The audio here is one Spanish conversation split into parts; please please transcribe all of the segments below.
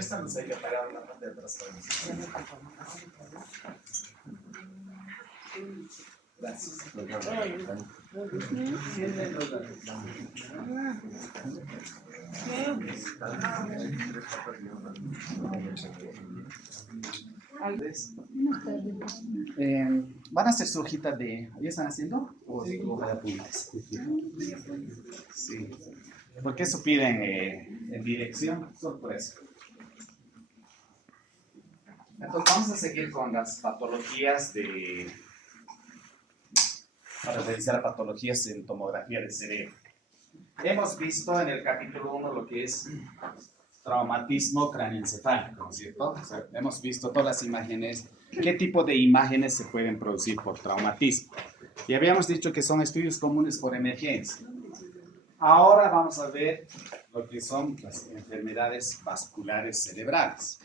Esta nos hay que parar la parte de atrás. Gracias. ¿Van a hacer su hojita de... ¿Ya están haciendo? ¿O sí, hoja de apuntes? Sí. ¿Por qué eso piden en dirección? Solo por eso. Entonces vamos a seguir con las patologías para revisar patologías en tomografía de cerebro. Hemos visto en el capítulo 1 lo que es traumatismo craneoencefálico, ¿no es cierto? O sea, hemos visto todas las imágenes, qué tipo de imágenes se pueden producir por traumatismo. Y habíamos dicho que son estudios comunes por emergencia. Ahora vamos a ver lo que son las enfermedades vasculares cerebrales.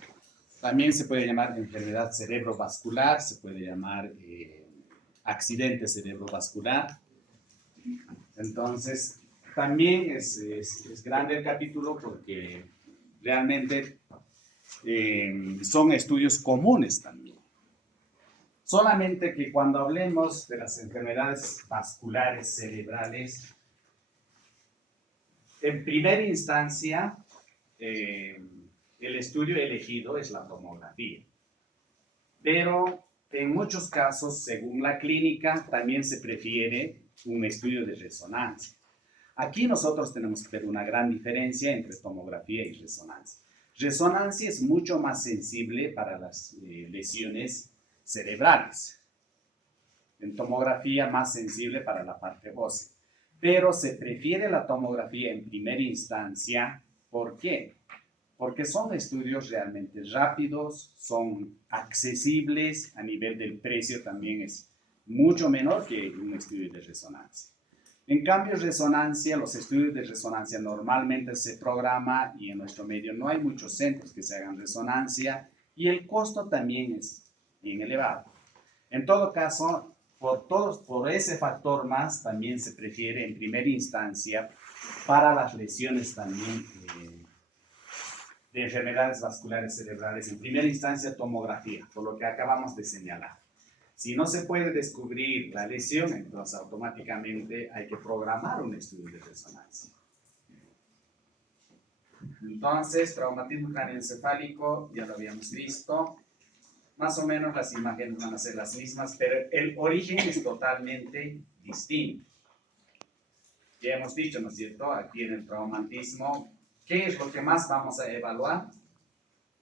También se puede llamar enfermedad cerebrovascular, se puede llamar accidente cerebrovascular. Entonces, también es grande el capítulo porque realmente son estudios comunes también. Solamente que cuando hablemos de las enfermedades vasculares cerebrales, en primera instancia, el estudio elegido es la tomografía. Pero en muchos casos, según la clínica, también se prefiere un estudio de resonancia. Aquí nosotros tenemos que ver una gran diferencia entre tomografía y resonancia. Resonancia es mucho más sensible para las lesiones cerebrales. En tomografía más sensible para la parte ósea. Pero se prefiere la tomografía en primera instancia. ¿Por qué? Porque son estudios realmente rápidos, son accesibles, a nivel del precio también es mucho menor que un estudio de resonancia. En cambio, resonancia, los estudios de resonancia normalmente se programa y en nuestro medio no hay muchos centros que se hagan resonancia y el costo también es bien elevado. En todo caso, por ese factor más, también se prefiere en primera instancia para las lesiones también de enfermedades vasculares cerebrales, en primera instancia tomografía, por lo que acabamos de señalar. Si no se puede descubrir la lesión, entonces automáticamente hay que programar un estudio de resonancia. Entonces, traumatismo craneoencefálico, ya lo habíamos visto. Más o menos las imágenes van a ser las mismas, pero el origen es totalmente distinto. Ya hemos dicho, ¿no es cierto? Aquí en el traumatismo, ¿qué es lo que más vamos a evaluar?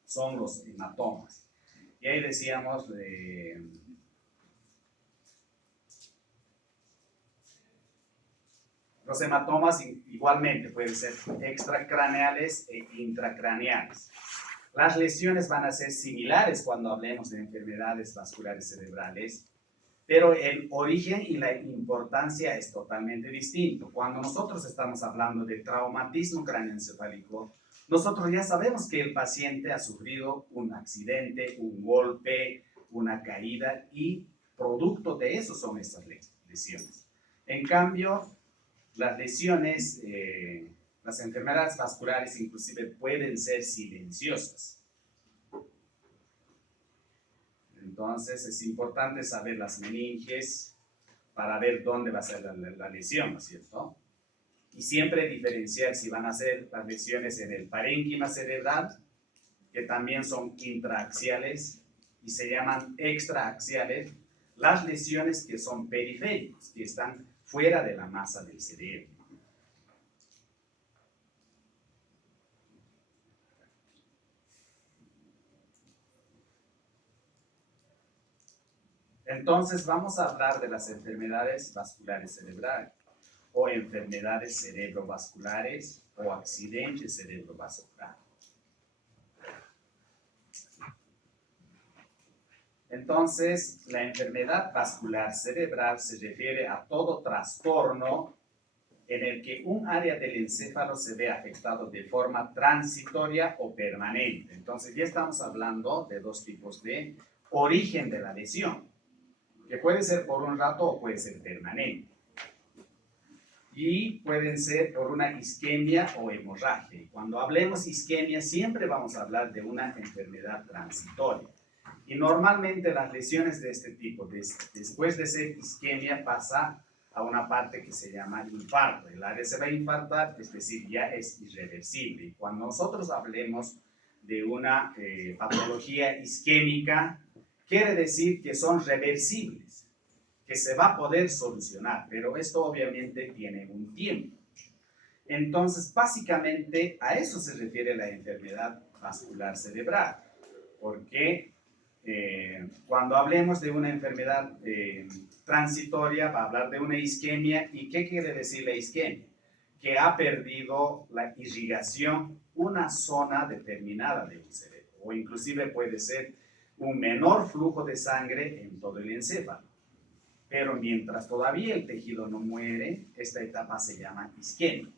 Son los hematomas. Y ahí decíamos, los hematomas igualmente pueden ser extracraneales e intracraneales. Las lesiones van a ser similares cuando hablemos de enfermedades vasculares cerebrales, pero el origen y la importancia es totalmente distinto. Cuando nosotros estamos hablando de traumatismo craneoencefálico, nosotros ya sabemos que el paciente ha sufrido un accidente, un golpe, una caída y producto de eso son estas lesiones. En cambio, las lesiones, las enfermedades vasculares inclusive pueden ser silenciosas. Entonces es importante saber las meninges para ver dónde va a ser la lesión, ¿no es cierto? Y siempre diferenciar si van a ser las lesiones en el parénquima cerebral, que también son intraaxiales y se llaman extraaxiales, las lesiones que son periféricas, que están fuera de la masa del cerebro. Entonces vamos a hablar de las enfermedades vasculares cerebrales o enfermedades cerebrovasculares o accidentes cerebrovasculares. Entonces, la enfermedad vascular cerebral se refiere a todo trastorno en el que un área del encéfalo se ve afectado de forma transitoria o permanente. Entonces, ya estamos hablando de dos tipos de origen de la lesión, que puede ser por un rato o puede ser permanente. y pueden ser por una isquemia o hemorragia. Y cuando hablemos isquemia, siempre vamos a hablar de una enfermedad transitoria. Y normalmente las lesiones de este tipo, después de ser isquemia, pasa a una parte que se llama infarto. El área se va a infartar, es decir, ya es irreversible. Y cuando nosotros hablemos de una patología isquémica, quiere decir que son reversibles, que se va a poder solucionar, pero esto obviamente tiene un tiempo. Entonces, básicamente a eso se refiere la enfermedad vascular cerebral, porque cuando hablemos de una enfermedad transitoria, va a hablar de una isquemia. ¿Y qué quiere decir la isquemia? Que ha perdido la irrigación una zona determinada de un cerebro, o inclusive puede ser un menor flujo de sangre en todo el encéfalo. Pero mientras todavía el tejido no muere, esta etapa se llama isquemia.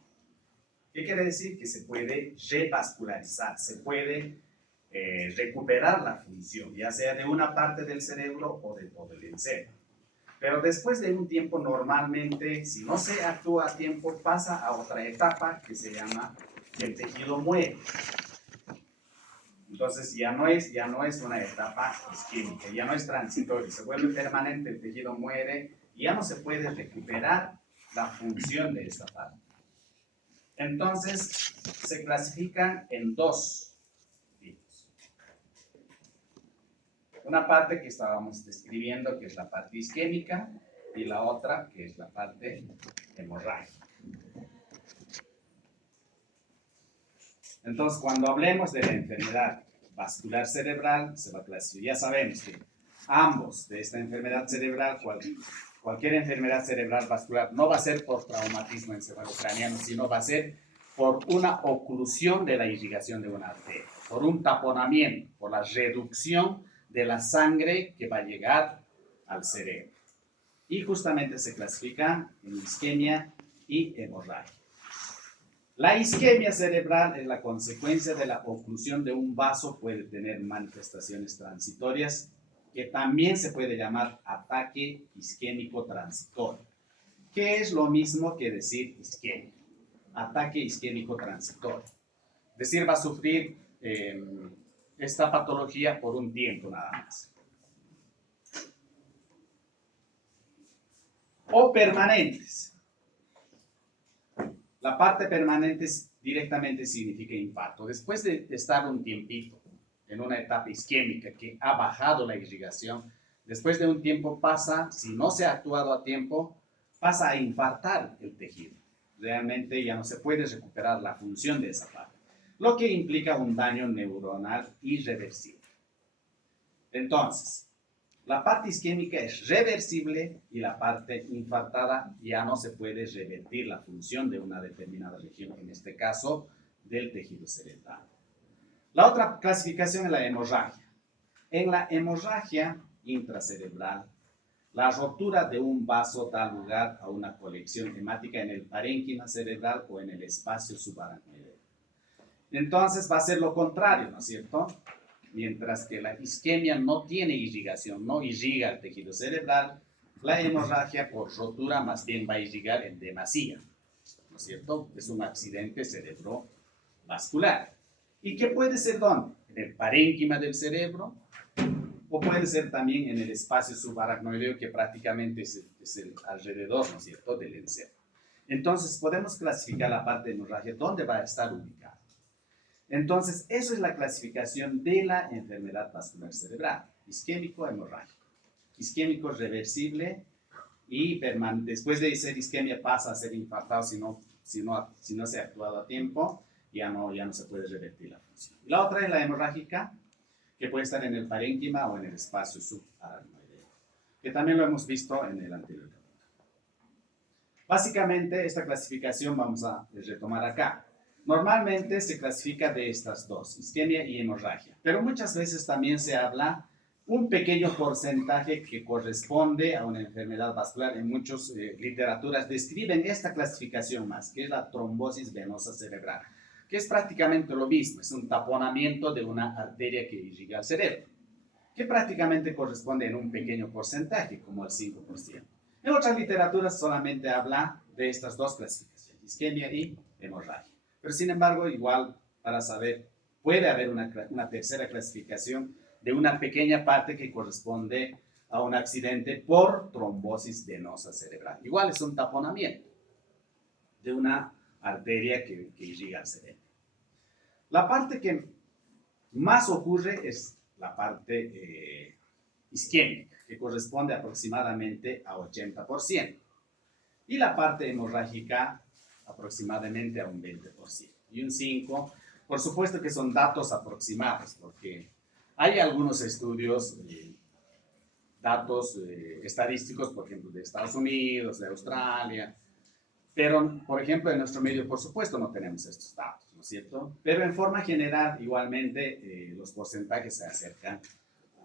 ¿Qué quiere decir? Que se puede revascularizar, se puede recuperar la función, ya sea de una parte del cerebro o de todo el encéfalo. Pero después de un tiempo, normalmente, si no se actúa a tiempo, pasa a otra etapa que se llama que el tejido muere. Entonces ya no es una etapa isquémica, ya no es transitoria, se vuelve permanente, el tejido muere y ya no se puede recuperar la función de esta parte. Entonces se clasifican en dos tipos. Una parte que estábamos describiendo, que es la parte isquémica, y la otra, que es la parte hemorrágica. Entonces, cuando hablemos de la enfermedad vascular cerebral, se va a clasificar. Ya sabemos que ambos de esta enfermedad cerebral, cualquier enfermedad cerebral vascular, no va a ser por traumatismo encefalocraniano, sino va a ser por una oclusión de la irrigación de una arteria, por un taponamiento, por la reducción de la sangre que va a llegar al cerebro. Y justamente se clasifica en isquemia y hemorragia. La isquemia cerebral es la consecuencia de la oclusión de un vaso, puede tener manifestaciones transitorias, que también se puede llamar ataque isquémico transitorio, que es lo mismo que decir isquemia, ataque isquémico transitorio. Es decir, va a sufrir esta patología por un tiempo nada más. O permanentes. La parte permanente directamente significa infarto. Después de estar un tiempito en una etapa isquémica que ha bajado la irrigación, después de un tiempo pasa, si no se ha actuado a tiempo, pasa a infartar el tejido. Realmente ya no se puede recuperar la función de esa parte, lo que implica un daño neuronal irreversible. Entonces, la parte isquémica es reversible y la parte infartada ya no se puede revertir la función de una determinada región, en este caso del tejido cerebral. La otra clasificación es la hemorragia. En la hemorragia intracerebral, la rotura de un vaso da lugar a una colección hemática en el parénquima cerebral o en el espacio subaracnoideo. Entonces va a ser lo contrario, ¿no es cierto? Mientras que la isquemia no tiene irrigación, no irriga el tejido cerebral, la hemorragia por rotura más bien va a irrigar en demasía, ¿no es cierto? Es un accidente cerebrovascular. ¿Y qué puede ser dónde? En el parénquima del cerebro, o puede ser también en el espacio subaracnoideo, que prácticamente es el alrededor, ¿no es cierto?, del encéfalo. Entonces podemos clasificar la parte de hemorragia, ¿dónde va a estar ubicada? Entonces, eso es la clasificación de la enfermedad vascular cerebral, isquémico hemorrágico. Isquémico reversible y después de ser isquemia pasa a ser infartado si no se ha actuado a tiempo, ya no se puede revertir la función. Y la otra es la hemorrágica, que puede estar en el parénquima o en el espacio subaracnoideo, que también lo hemos visto en el anterior capítulo. Básicamente, esta clasificación vamos a retomar acá. Normalmente se clasifica de estas dos, isquemia y hemorragia, pero muchas veces también se habla un pequeño porcentaje que corresponde a una enfermedad vascular. En muchas literaturas describen esta clasificación más, que es la trombosis venosa cerebral, que es prácticamente lo mismo, es un taponamiento de una arteria que irriga el cerebro, que prácticamente corresponde en un pequeño porcentaje, como el 5%. En otras literaturas solamente habla de estas dos clasificaciones, isquemia y hemorragia. Pero sin embargo, igual para saber, puede haber una tercera clasificación de una pequeña parte que corresponde a un accidente por trombosis venosa cerebral. Igual es un taponamiento de una arteria que irriga el cerebro. La parte que más ocurre es la parte isquémica, que corresponde aproximadamente a 80%. Y la parte hemorrágica aproximadamente a un 20%. Y un 5%, por supuesto que son datos aproximados, porque hay algunos estudios, datos estadísticos, por ejemplo, de Estados Unidos, de Australia, pero, por ejemplo, en nuestro medio, por supuesto, no tenemos estos datos, ¿no es cierto? Pero en forma general, igualmente, los porcentajes se acercan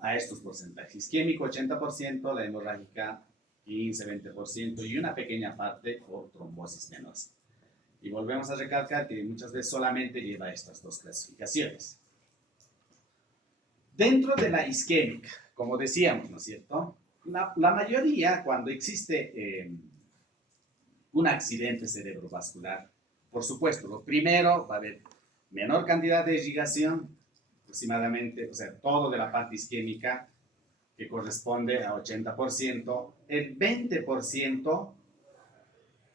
a estos porcentajes. Isquémico 80%, la hemorrágica 15-20% y una pequeña parte por trombosis venosa. Y volvemos a recalcar que muchas veces solamente lleva estas dos clasificaciones. Dentro de la isquémica, como decíamos, ¿no es cierto? La mayoría, cuando existe un accidente cerebrovascular, por supuesto, lo primero va a haber menor cantidad de irrigación, aproximadamente, o sea, todo de la parte isquémica, que corresponde a 80%, el 20%,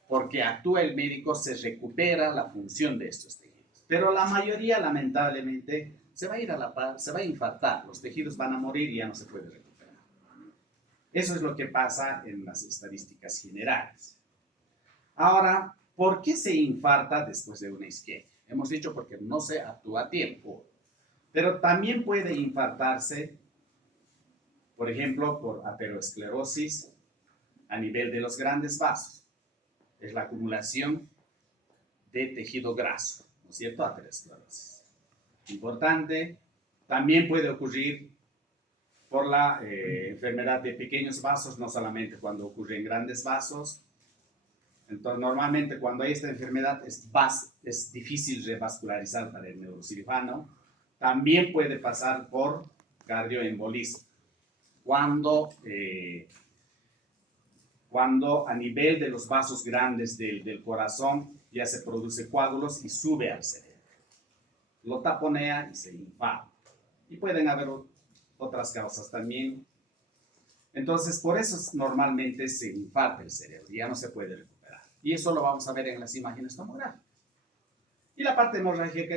porque actúa el médico, se recupera la función de estos tejidos. Pero la mayoría, lamentablemente, se va a ir a la par, se va a infartar, los tejidos van a morir y ya no se puede recuperar. Eso es lo que pasa en las estadísticas generales. Ahora, ¿por qué se infarta después de una isquemia? Hemos dicho porque no se actúa a tiempo, pero también puede infartarse, por ejemplo, por aterosclerosis a nivel de los grandes vasos. Es la acumulación de tejido graso, ¿no es cierto? Aterosclerosis. Importante, también puede ocurrir por la enfermedad de pequeños vasos, no solamente cuando ocurre en grandes vasos. Entonces, normalmente cuando hay esta enfermedad es difícil revascularizar para el neurocirujano. También puede pasar por cardioembolismo, cuando a nivel de los vasos grandes del corazón ya se produce coágulos y sube al cerebro. Lo taponea y se infarta. Y pueden haber otras causas también. Entonces, por eso normalmente se infarta el cerebro y ya no se puede recuperar. Y eso lo vamos a ver en las imágenes tomográficas. Y la parte hemorrágica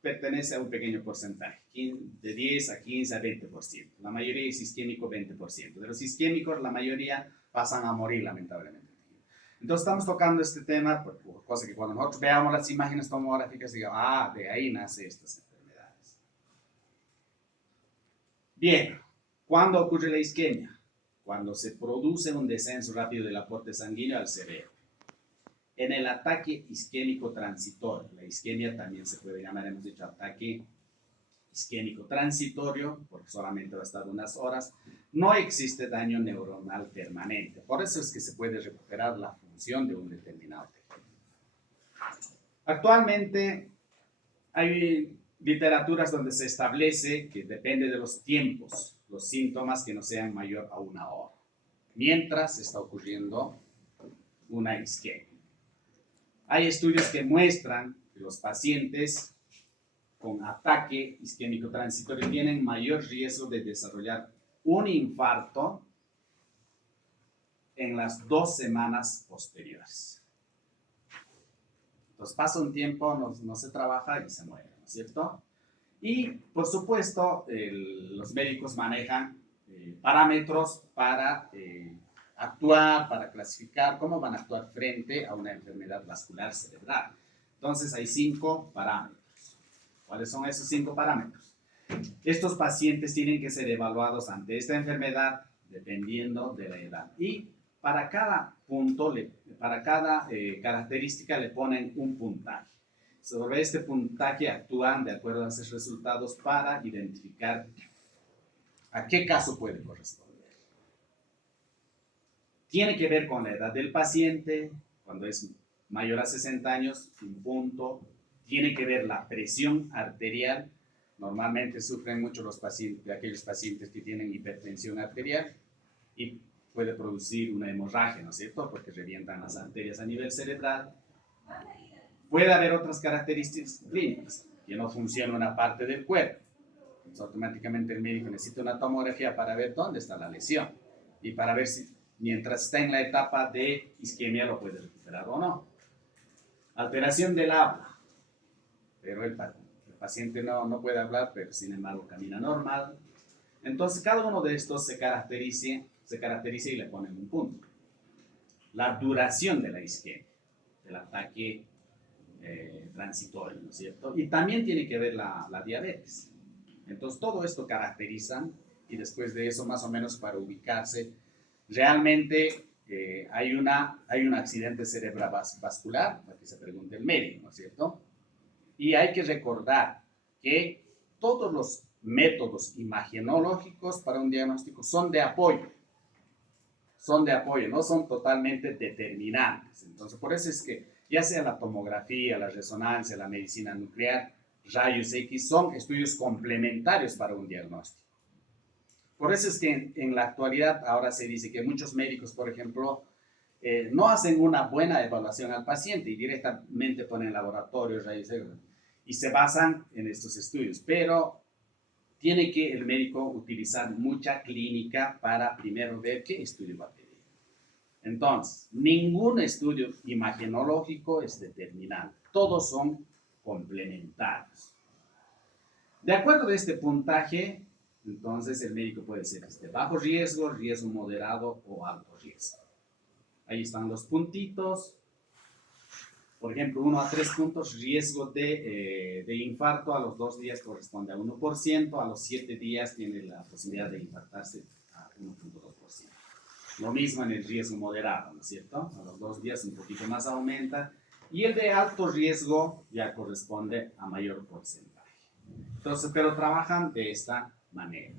pertenece a un pequeño porcentaje, de 10 a 15 a 20%. La mayoría es isquémico, 20%. De los isquémicos, la mayoría pasan a morir, lamentablemente. Entonces, estamos tocando este tema, por cosa que cuando nosotros veamos las imágenes tomográficas, digamos, de ahí nace estas enfermedades. Bien, ¿cuándo ocurre la isquemia? Cuando se produce un descenso rápido del aporte sanguíneo al cerebro. En el ataque isquémico transitorio, la isquemia también se puede llamar, hemos dicho, ataque isquémico transitorio, porque solamente va a estar unas horas, no existe daño neuronal permanente. Por eso es que se puede recuperar la función de un determinado tejido. Actualmente hay literaturas donde se establece que depende de los tiempos, los síntomas que no sean mayor a una hora, mientras está ocurriendo una isquemia. Hay estudios que muestran que los pacientes con ataque isquémico transitorio tienen mayor riesgo de desarrollar un infarto en las 2 semanas posteriores. Entonces pasa un tiempo, no se trabaja y se muere, ¿no es cierto? Y por supuesto, los médicos manejan parámetros para actuar, para clasificar cómo van a actuar frente a una enfermedad vascular cerebral. Entonces hay 5 parámetros. ¿Cuáles son esos 5 parámetros? Estos pacientes tienen que ser evaluados ante esta enfermedad dependiendo de la edad. Y para cada punto, para cada característica le ponen un puntaje. Sobre este puntaje actúan de acuerdo a esos resultados para identificar a qué caso puede corresponder. Tiene que ver con la edad del paciente, cuando es mayor a 60 años, un punto. Tiene que ver la presión arterial. Normalmente sufren mucho los pacientes, aquellos pacientes que tienen hipertensión arterial. Y puede producir una hemorragia, ¿no es cierto? Porque revientan las arterias a nivel cerebral. Puede haber otras características clínicas, que no funciona una parte del cuerpo. Entonces, automáticamente el médico necesita una tomografía para ver dónde está la lesión y para ver si mientras está en la etapa de isquemia lo puede recuperar o no. Alteración del habla, pero el paciente no puede hablar, pero sin embargo camina normal. Entonces cada uno de estos se caracteriza y le ponen un punto. La duración de la isquemia, del ataque transitorio, ¿no es cierto? Y también tiene que ver la diabetes. Entonces todo esto caracterizan y después de eso más o menos para ubicarse, realmente hay un accidente cerebrovascular, para que se pregunte el médico, ¿no es cierto? Y hay que recordar que todos los métodos imagenológicos para un diagnóstico son de apoyo, no son totalmente determinantes. Entonces, por eso es que ya sea la tomografía, la resonancia, la medicina nuclear, rayos X, son estudios complementarios para un diagnóstico. Por eso es que en la actualidad ahora se dice que muchos médicos, por ejemplo, no hacen una buena evaluación al paciente y directamente ponen laboratorios, rayos X, y se basan en estos estudios. Pero tiene que el médico utilizar mucha clínica para primero ver qué estudio va a pedir. Entonces, ningún estudio imagenológico es determinante. Todos son complementarios. De acuerdo a este puntaje, entonces el médico puede ser bajo riesgo, riesgo moderado o alto riesgo. Ahí están los puntitos. Por ejemplo, 1 a 3 puntos, riesgo de infarto a los 2 días corresponde a 1%, a los 7 días tiene la posibilidad de infartarse a 1.2%. Lo mismo en el riesgo moderado, ¿no es cierto? A los 2 días un poquito más aumenta. Y el de alto riesgo ya corresponde a mayor porcentaje. Entonces, pero trabajan de esta manera.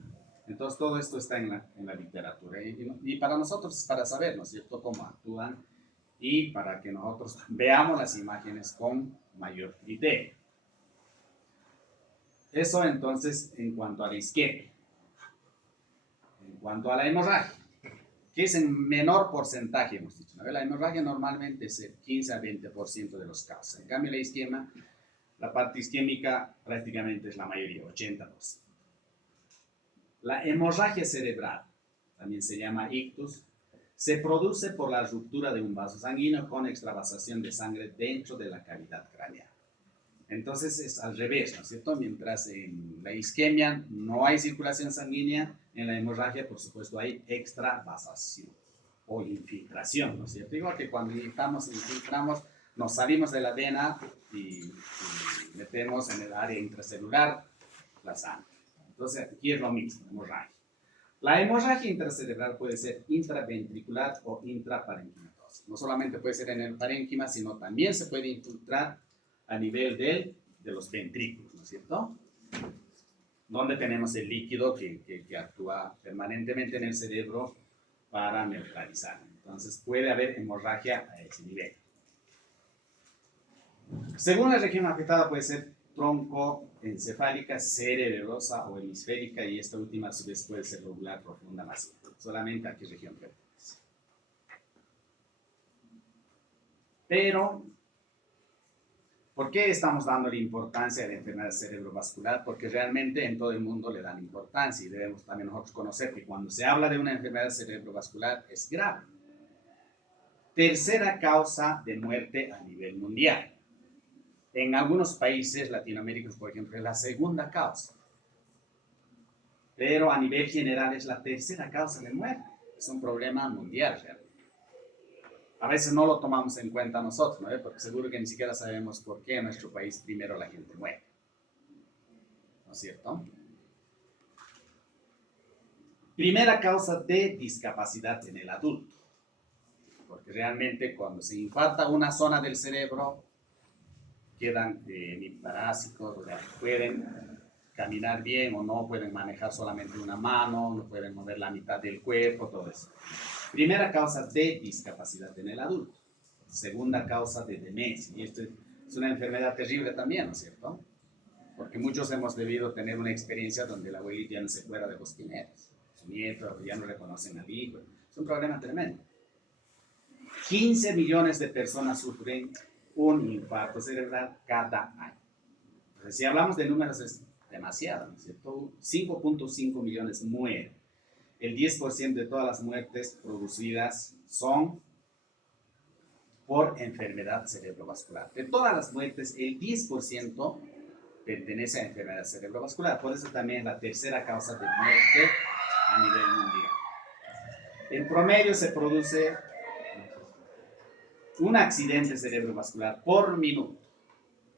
Entonces, todo esto está en la literatura. Y para nosotros es para saber, ¿no es cierto?, cómo actúan y para que nosotros veamos las imágenes con mayor criterio. Eso entonces en cuanto a la isquemia. En cuanto a la hemorragia, que es en menor porcentaje, hemos dicho, ¿no? La hemorragia normalmente es el 15 a 20% de los casos. En cambio, la isquemia, la parte isquémica prácticamente es la mayoría, 80%. La hemorragia cerebral, también se llama ictus, se produce por la ruptura de un vaso sanguíneo con extravasación de sangre dentro de la cavidad craneal. Entonces es al revés, ¿no es cierto? Mientras en la isquemia no hay circulación sanguínea, en la hemorragia, por supuesto, hay extravasación o infiltración, ¿no es cierto? Igual que cuando infiltramos, nos salimos de la vena y metemos en el área intracelular la sangre. Entonces aquí es lo mismo, hemorragia. La hemorragia intracerebral puede ser intraventricular o intraparenquimatosa. No solamente puede ser en el parénquima, sino también se puede infiltrar a nivel de los ventrículos, ¿no es cierto? Donde tenemos el líquido que actúa permanentemente en el cerebro para neutralizar. Entonces puede haber hemorragia a ese nivel. Según la región afectada puede ser troncoencefálica, cerebrosa o hemisférica, y esta última a su vez puede ser lobular profunda masiva. Solamente a qué región pertenece. Pero, ¿por qué estamos dando la importancia a la enfermedad cerebrovascular? Porque realmente en todo el mundo le dan importancia y debemos también nosotros conocer que cuando se habla de una enfermedad cerebrovascular es grave. Tercera causa de muerte a nivel mundial. En algunos países latinoamericanos, por ejemplo, es la segunda causa. Pero a nivel general es la tercera causa de muerte. Es un problema mundial realmente. A veces no lo tomamos en cuenta nosotros, ¿no? Porque seguro que ni siquiera sabemos por qué en nuestro país primero la gente muere. ¿No es cierto? Primera causa de discapacidad en el adulto. Porque realmente cuando se infarta una zona del cerebro, quedan hemiparásicos, o sea, pueden caminar bien o no, pueden manejar solamente una mano, no pueden mover la mitad del cuerpo, todo eso. Primera causa de discapacidad en el adulto. Segunda causa de demencia. Y esto es una enfermedad terrible también, ¿no es cierto? Porque muchos hemos debido tener una experiencia donde la abuelita ya no se acuerda de los quién eres. Su nieto ya no reconocen al hijo. Es un problema tremendo. 15 millones de personas sufren un infarto cerebral cada año. Entonces, si hablamos de números es demasiado, ¿no es cierto? 5.5 millones mueren. El 10% de todas las muertes producidas son por enfermedad cerebrovascular. De todas las muertes, el 10% pertenece a enfermedad cerebrovascular. Por eso también es la tercera causa de muerte a nivel mundial. En promedio se produce un accidente cerebrovascular por minuto,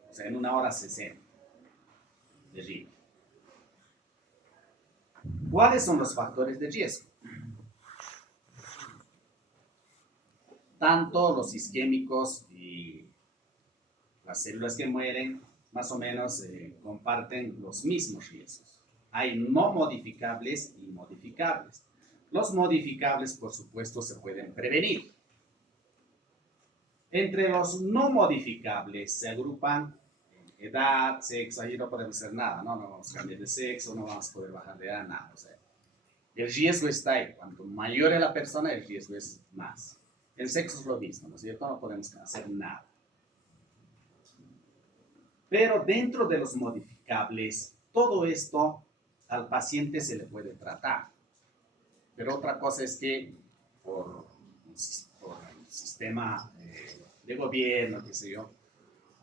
o sea, en una hora 60 de riesgo. ¿Cuáles son los factores de riesgo? Tanto los isquémicos y las células que mueren más o menos comparten los mismos riesgos. Hay no modificables y modificables. Los modificables, por supuesto, se pueden prevenir. Entre los no modificables se agrupan edad, sexo, ahí no podemos hacer nada, ¿no? No vamos a cambiar de sexo, no vamos a poder bajar de edad, nada. O sea, el riesgo está ahí. Cuanto mayor es la persona, el riesgo es más. El sexo es lo mismo, ¿no es cierto? No podemos hacer nada. Pero dentro de los modificables, todo esto al paciente se le puede tratar. Pero otra cosa es que por el sistema de gobierno, qué sé yo,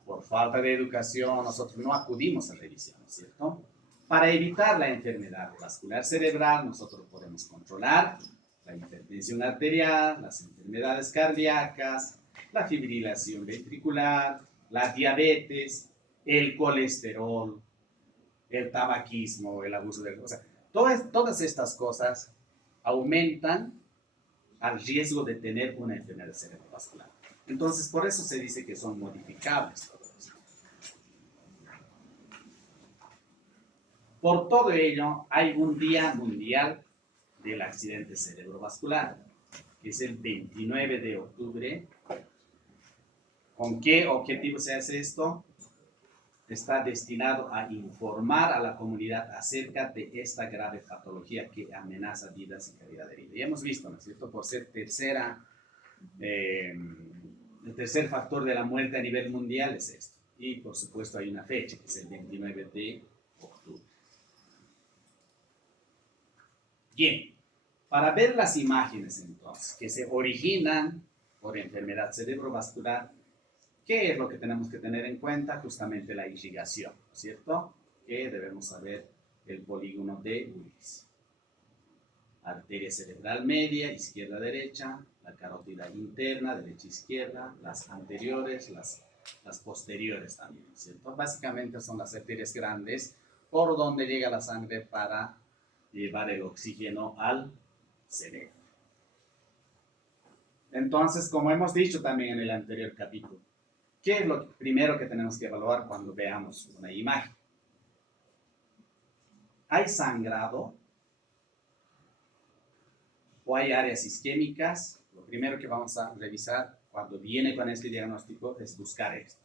por falta de educación, nosotros no acudimos a revisión, ¿no es cierto? Para evitar la enfermedad vascular cerebral, nosotros podemos controlar la hipertensión arterial, las enfermedades cardíacas, la fibrilación ventricular, la diabetes, el colesterol, el tabaquismo, el abuso del... O sea, todas estas cosas aumentan al riesgo de tener una enfermedad cerebrovascular. Entonces, por eso se dice que son modificables todo esto. Por todo ello, hay un Día Mundial del Accidente Cerebrovascular, que es el 29 de octubre. ¿Con qué objetivo se hace esto? Está destinado a informar a la comunidad acerca de esta grave patología que amenaza vidas y calidad de vida. Y hemos visto, ¿no es cierto?, por ser el tercer factor de la muerte a nivel mundial es esto. Y por supuesto hay una fecha, que es el 29 de octubre. Bien, para ver las imágenes entonces que se originan por enfermedad cerebrovascular, ¿qué es lo que tenemos que tener en cuenta? Justamente la irrigación, ¿cierto? Que debemos saber el polígono de Willis. Arteria cerebral media, izquierda-derecha, la carótida interna, derecha-izquierda, las anteriores, las posteriores también, ¿cierto? Básicamente son las arterias grandes por donde llega la sangre para llevar el oxígeno al cerebro. Entonces, como hemos dicho también en el anterior capítulo, ¿qué es lo primero que tenemos que evaluar cuando veamos una imagen? ¿Hay sangrado? ¿O hay áreas isquémicas? Lo primero que vamos a revisar cuando viene con este diagnóstico es buscar esto.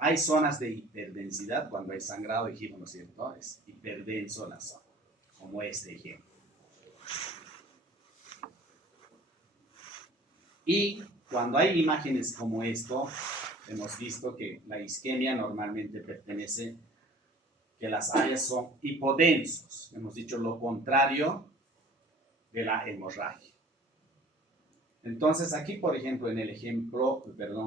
Hay zonas de hiperdensidad, cuando hay sangrado, dijimos, ¿no es cierto? Es hiperdenso la zona, como este ejemplo. Y cuando hay imágenes como esto, hemos visto que la isquemia normalmente pertenece, que las áreas son hipodensos. Hemos dicho lo contrario de la hemorragia. Entonces aquí, por ejemplo, en el ejemplo,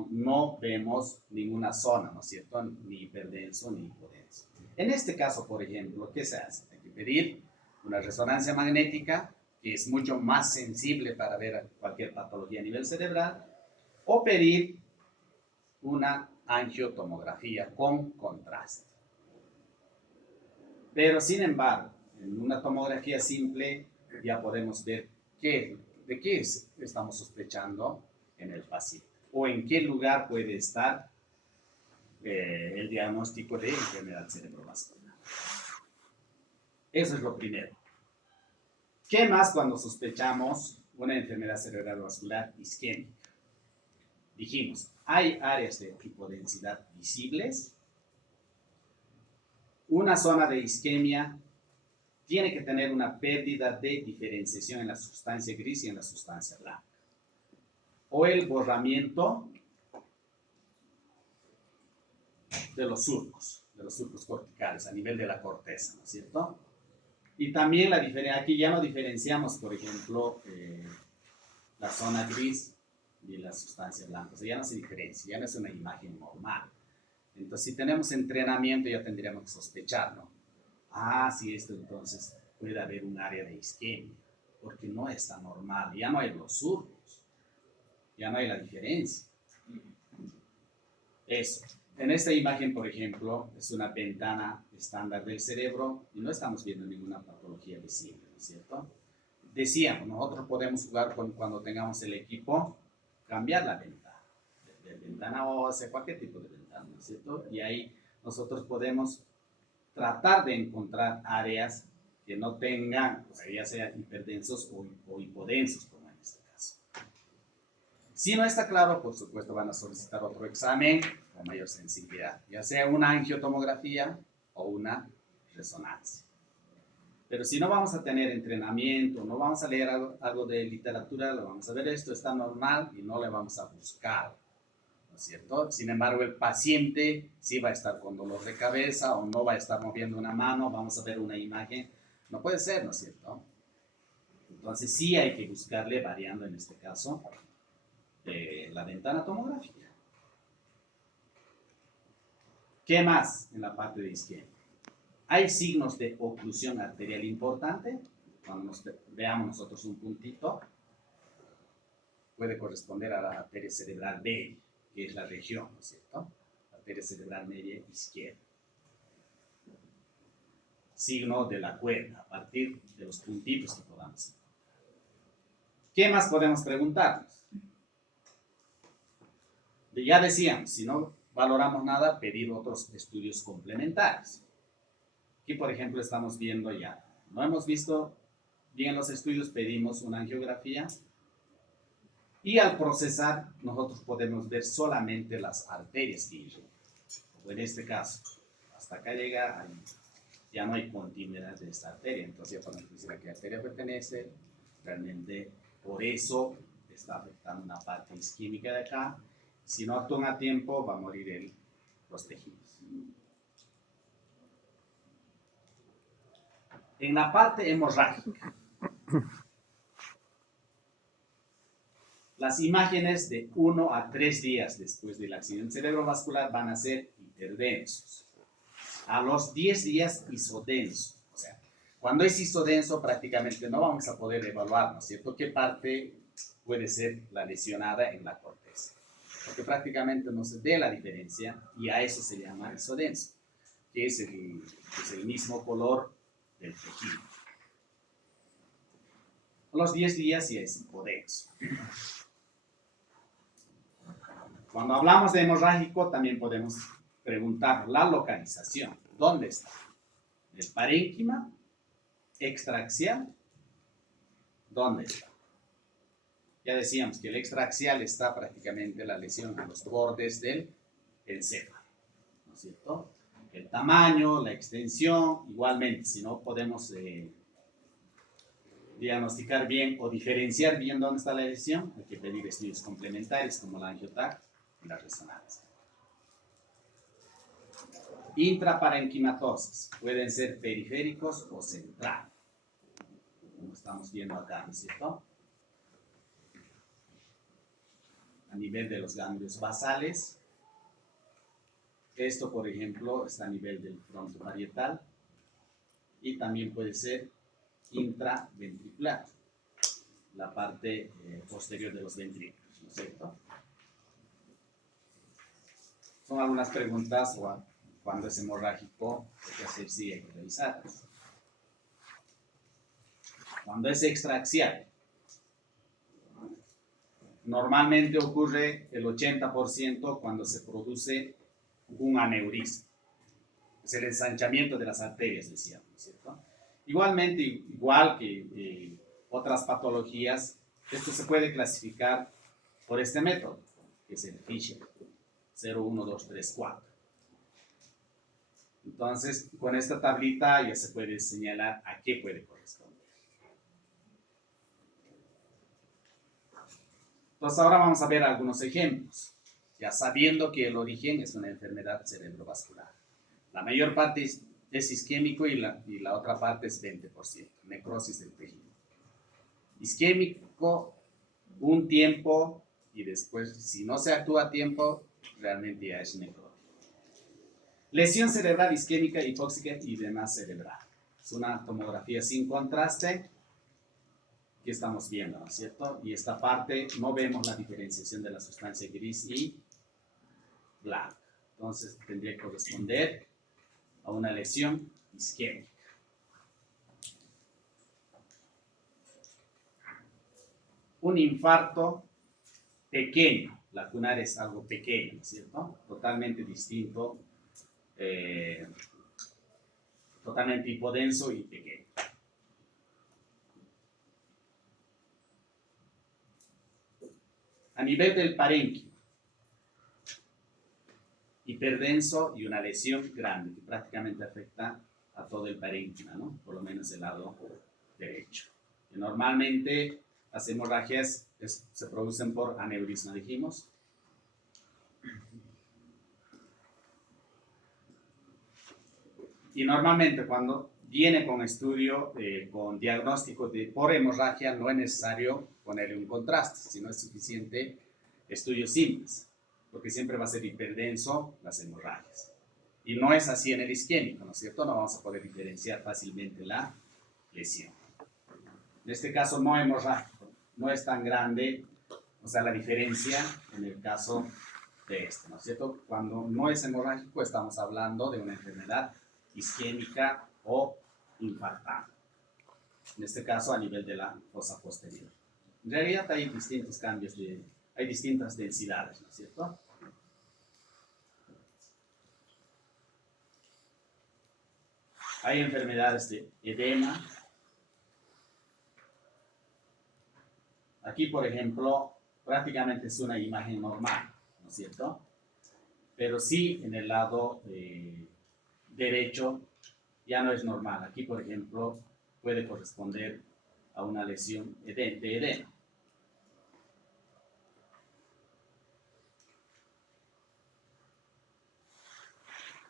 no vemos ninguna zona, ¿no es cierto? Ni hiperdenso ni hipodenso. En este caso, por ejemplo, ¿qué se hace? Hay que pedir una resonancia magnética, que es mucho más sensible para ver cualquier patología a nivel cerebral, o pedir una angiotomografía con contraste. Pero, sin embargo, en una tomografía simple ya podemos ver de qué estamos sospechando en el paciente o en qué lugar puede estar el diagnóstico de enfermedad cerebrovascular. Eso es lo primero. ¿Qué más cuando sospechamos una enfermedad cerebrovascular isquémica? Dijimos, hay áreas de hipodensidad visibles. Una zona de isquemia tiene que tener una pérdida de diferenciación en la sustancia gris y en la sustancia blanca. O el borramiento de los surcos corticales a nivel de la corteza, ¿no es cierto? Y también la diferencia, aquí ya no diferenciamos, por ejemplo, la zona gris y la sustancia blanca, o sea, ya no se diferencia, ya no es una imagen normal. Entonces, si tenemos entrenamiento, ya tendríamos que sospechar, ¿no? Ah, sí, esto entonces puede haber un área de isquemia, porque no está normal, ya no hay los surcos, ya no hay la diferencia. Eso. En esta imagen, por ejemplo, es una ventana estándar del cerebro y no estamos viendo ninguna patología visible, ¿no es cierto? Decíamos, nosotros podemos jugar cuando tengamos el equipo, cambiar la ventana, de ventana ósea, cualquier tipo de ventana, ¿no es cierto? Y ahí nosotros podemos tratar de encontrar áreas que no tengan, o sea, ya sean hiperdensos o hipodensos, como en este caso. Si no está claro, por supuesto van a solicitar otro examen con mayor sensibilidad, ya sea una angiotomografía o una resonancia. Pero si no vamos a tener entrenamiento, no vamos a leer algo de literatura, lo vamos a ver, esto está normal y no le vamos a buscar, ¿no es cierto? Sin embargo, el paciente sí va a estar con dolor de cabeza o no va a estar moviendo una mano, vamos a ver una imagen, no puede ser, ¿no es cierto? Entonces sí hay que buscarle, variando en este caso, la ventana tomográfica. ¿Qué más en la parte de izquierda? Hay signos de oclusión arterial importante. Cuando veamos nosotros un puntito, puede corresponder a la arteria cerebral media, que es la región, ¿no es cierto? La arteria cerebral media izquierda. Signo de la cuerda, a partir de los puntitos que podamos encontrar. ¿Qué más podemos preguntarnos? Ya decíamos, si no valoramos nada, pedir otros estudios complementarios. Aquí, por ejemplo, estamos viendo ya, no hemos visto bien los estudios, pedimos una angiografía y al procesar nosotros podemos ver solamente las arterias que irrigan. En este caso, hasta acá llega, ya no hay continuidad de esta arteria, entonces ya podemos decir a qué arteria pertenece, realmente por eso está afectando una parte isquémica de acá. Si no actúan a tiempo, va a morir los tejidos. En la parte hemorrágica, las imágenes de 1 a 3 días después del accidente cerebrovascular van a ser hiperdensos. A los 10 días isodenso. O sea, cuando es isodenso prácticamente no vamos a poder evaluar, ¿no es cierto?, qué parte puede ser la lesionada en la corteza. Porque prácticamente no se ve la diferencia y a eso se llama isodenso, que es el mismo color del tejido. A los 10 días ya es hipodenso. Cuando hablamos de hemorrágico también podemos preguntar la localización. ¿Dónde está? ¿El parénquima? ¿Extraaxial? ¿Dónde está? Ya decíamos que el extraaxial está prácticamente la lesión a los bordes del encéfalo, ¿no es cierto? El tamaño, la extensión, igualmente, si no podemos diagnosticar bien o diferenciar bien dónde está la lesión, hay que pedir estudios complementarios como la angiotac y la resonancia. Intraparenquimatosis, pueden ser periféricos o centrales, como estamos viendo acá, ¿no es cierto? A nivel de los ganglios basales. Esto, por ejemplo, está a nivel del frontoparietal y también puede ser intraventricular, la parte posterior de los ventrículos, ¿no es cierto? Son algunas preguntas cuando es hemorrágico, hay que hacer, sí, hay que revisarlas. Cuando es extraaxial, normalmente ocurre el 80% cuando se produce un aneurisma. Es el ensanchamiento de las arterias, decíamos, ¿no es cierto? Igualmente, igual que otras patologías, esto se puede clasificar por este método, que es el Fisher, 0, 1, 2, 3, 4. Entonces, con esta tablita ya se puede señalar a qué puede corresponder. Entonces, ahora vamos a ver algunos ejemplos, ya sabiendo que el origen es una enfermedad cerebrovascular. La mayor parte es isquémico y la otra parte es 20%, necrosis del tejido. Isquémico, un tiempo, y después, si no se actúa a tiempo, realmente ya es necrótico. Lesión cerebral isquémica, hipóxica y demás cerebral. Es una tomografía sin contraste que estamos viendo, ¿no es cierto? Y esta parte no vemos la diferenciación de la sustancia gris y blanca. Entonces tendría que corresponder a una lesión isquémica. Un infarto pequeño, lacunar es algo pequeño, ¿no es cierto? Totalmente distinto, totalmente hipodenso y pequeño. A nivel del parénquimo, hiperdenso y una lesión grande que prácticamente afecta a todo el parénquima, ¿no? Por lo menos el lado derecho. Y normalmente las hemorragias se producen por aneurisma, dijimos. Y normalmente cuando viene con estudio, con diagnóstico por hemorragia, no es necesario ponerle un contraste, sino es suficiente estudios simples, porque siempre va a ser hiperdenso las hemorragias. Y no es así en el isquémico, ¿no es cierto? No vamos a poder diferenciar fácilmente la lesión. En este caso no hemorrágico, no es tan grande, o sea, la diferencia en el caso de este, ¿no es cierto? Cuando no es hemorrágico estamos hablando de una enfermedad isquémica o infartante. En este caso a nivel de la fosa posterior. En realidad hay distintos cambios, hay distintas densidades, ¿no es cierto? Hay enfermedades de edema. Aquí, por ejemplo, prácticamente es una imagen normal, ¿no es cierto? Pero sí en el lado derecho ya no es normal. Aquí, por ejemplo, puede corresponder a una lesión de edema.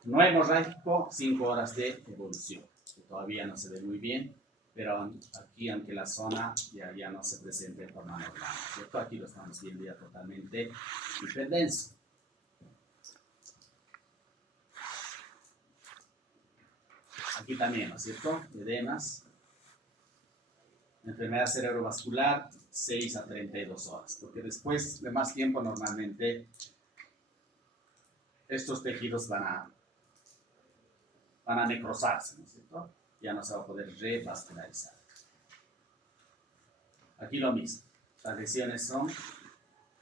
No hemorrágico, 5 horas de evolución, que todavía no se ve muy bien, pero aquí, aunque la zona ya no se presenta de forma normal, ¿cierto? Aquí lo estamos viendo ya totalmente hiperdenso. Aquí también, ¿no es cierto? Edemas. Enfermedad cerebrovascular, 6 a 32 horas, porque después de más tiempo normalmente estos tejidos van a necrosarse, ¿no es cierto? Ya no se va a poder revascularizar. Aquí lo mismo, las lesiones son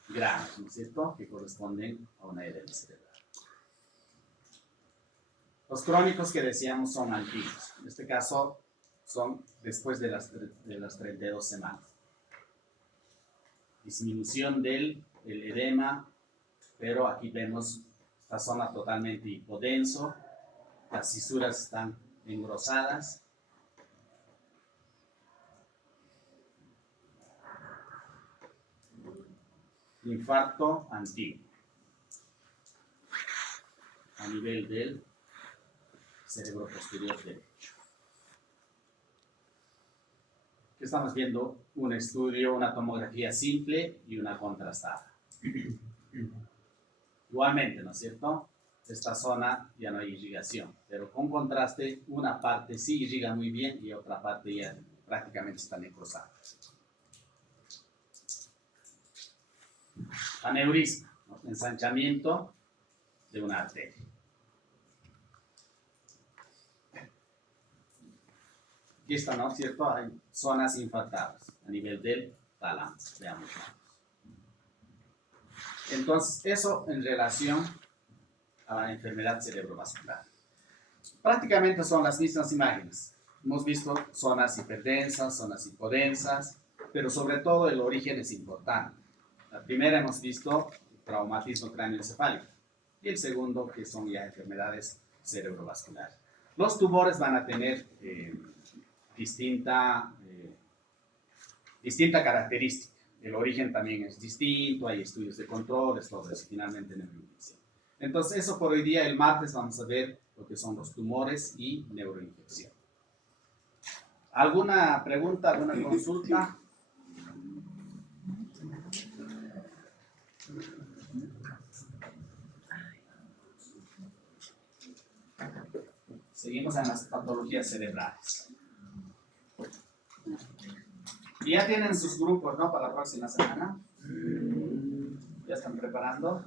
graves, ¿no es cierto? Que corresponden a una edema cerebral. Los crónicos que decíamos son antiguos, en este caso son después de las 32 semanas. Disminución del edema, pero aquí vemos esta zona totalmente hipodenso, las cisuras están engrosadas. Infarto antiguo a nivel del cerebro posterior derecho. Aquí estamos viendo un estudio, una tomografía simple y una contrastada. Igualmente, ¿no es cierto? Esta zona ya no hay irrigación, pero con contraste una parte sí irriga muy bien y otra parte ya prácticamente está necrosada. Aneurisma, ¿no? Ensanchamiento de una arteria. Aquí está, ¿no es cierto? Hay zonas infartadas a nivel del tálamo. Veamos. Entonces, eso en relación a la enfermedad cerebrovascular. Prácticamente son las mismas imágenes. Hemos visto zonas hiperdensas, zonas hipodensas, pero sobre todo el origen es importante. La primera hemos visto traumatismo cráneoencefálico y el segundo que son ya enfermedades cerebrovascular. Los tumores van a tener distinta característica. El origen también es distinto, hay estudios de control, todo eso, finalmente neuroinfección. Entonces, eso por hoy día, el martes, vamos a ver lo que son los tumores y neuroinfección. ¿Alguna pregunta, alguna consulta? Seguimos en las patologías cerebrales. Y ya tienen sus grupos, ¿no? Para la próxima semana. ¿Ya están preparando?